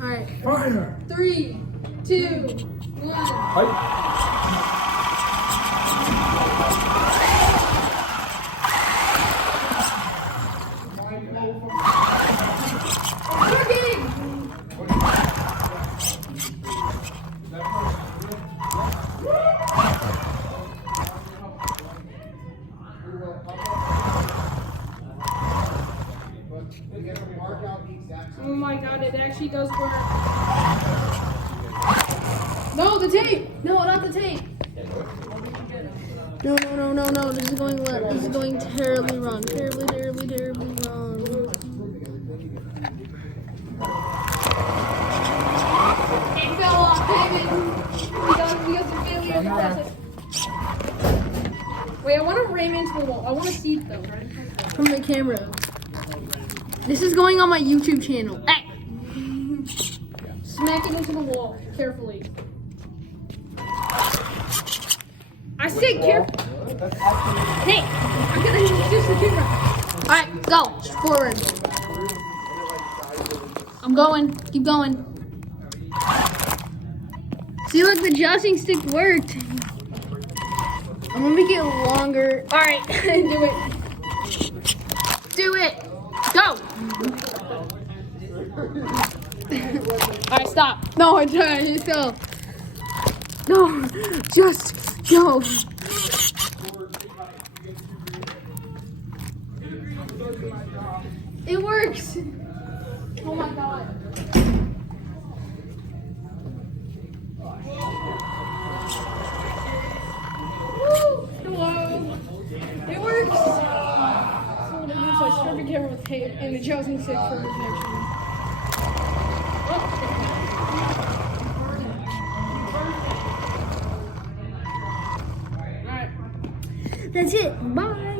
All right. Fire! 3, 2, 1. Oh my god, it actually does work. No, the tape! No, not the tape! No. This is going left. This is going terribly wrong. Terribly wrong. It fell off, David! We got the failure of the process. Wait, I want to ram into the wall. I want to see it though. From the camera. This is going on my YouTube channel. Hey! Smack it into the wall, carefully. I said careful. Hey! I'm gonna use the camera. Alright, go. Forward. I'm going. Keep going. See, look, the jousting stick worked. I'm gonna make it longer. Alright, do it. Do it. Go! Alright, stop. No, I'm trying. Just go. No, just go. It works. Oh my god. Woo! Hello. It works. So I'm gonna use my stripping camera with tape and the jousting stick for protection. Alright. That's it. Bye.